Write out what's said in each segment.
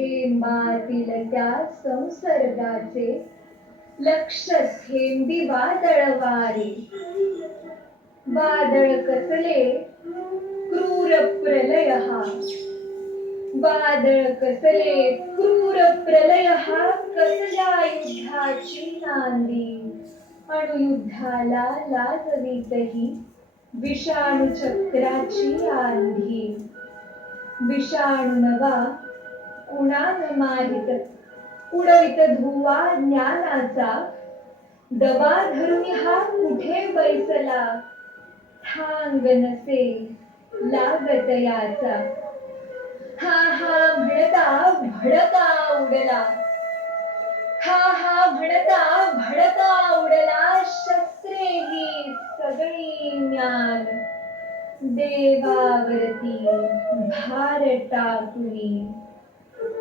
थेंबातील त्या संसर्गाचे लक्ष थेंबी वादळ वारे. वादळ कसले क्रूर प्रलय हा. वादळ कसले क्रूर प्रलय हा. कसल्या युद्धाची नांदी. अणुयुद्धाला लाजवीतही विषाणू चक्राची आंधी. विषाणू नवा कुणाला माहित उडवित धुवा ज्ञानाचा. दबा धरून हा कुठे बैसला. ठांग नसे लागत याचा. हा हा म्हणता भडका उडला. हा हा म्हणता भडका उडला. शस्त्रे ही सगळी ज्ञान देवावरती भार टाकुनी.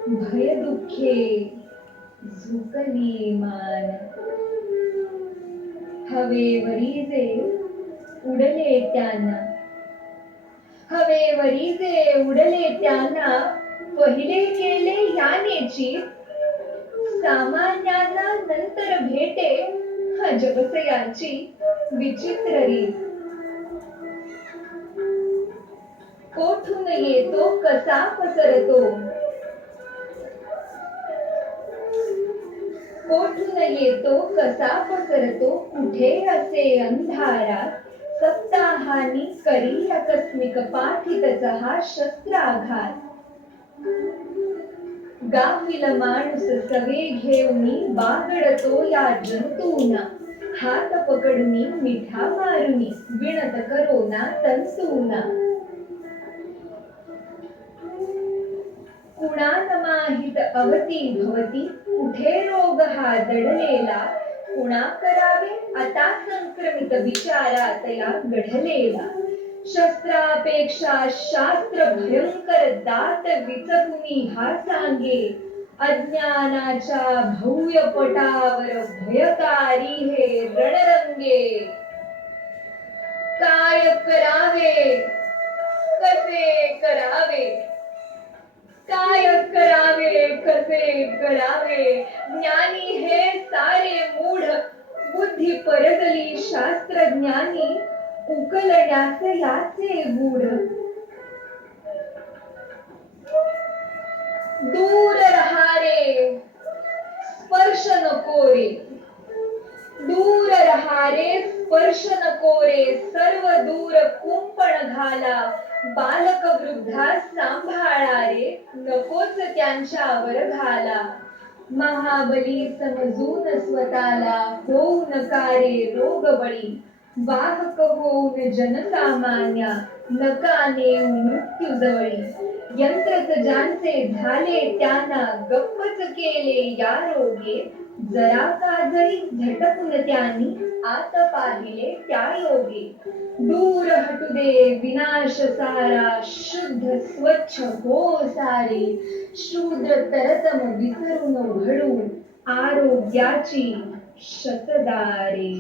भय दुःखे झुकली मान. हवेवरी जे उडले त्यांना. हवेवरी जे उडले त्यांना. पहिले केले यानेची. सामान्यांना नंतर भेटे अजबसयांची विचित्र रीत. कोठून येतो कसा पसरतो. कोठून येतो कसा पसरतो. कुठे असे अंधारात. सप्ताहानी करी आकस्मिक पाठीतचा हा शस्त्राघात. गाफील माणूस सवे घेऊनी बागडतो या जंतूना. हात पकडूनी मिठा मारुनी विणत करोना तंतूना. कुणाला माहित अवती भवती कुठे रोग हा दडलेला. कुणा करावे आता संक्रमित विचारात या गढलेला. शस्त्रापेक्षा शास्त्र भयंकर दात विचकुनी हा सांगे. अज्ञानाच्या भव्य पटावर भयकारी हे रणरंगे. काय करावे कसे करावे. काय करावे कसे करावे. ज्ञानी हे सारे मूढ. बुद्धी परगली शास्त्रज्ञानी. उकलण्यास याचे गूढ. दूर रहा रे स्पर्श नको रे. दूर रहा रे स्पर्श नको रे. सर्व दूर कुंपण घाला. बालक वृद्धा सांभाळा रे. नकोच त्यांच्यावर घाला. महाबली समजून स्वतःला. होऊ नका रे रोग बळी. वाहक होऊन जनसामान्या. नका नेऊ मृत्यू जवळी. यंत्रच ज्यांचे झाले त्यांना गप्पच केले या रोगे. जरा काजळी झटकून त्यांनी आत पाहिले त्या योगे. दूर हटू दे विनाश सारा. शुद्ध स्वच्छ हो सारे. शूद्र तरतम विसरून घडून आरोग्याची शतदारे.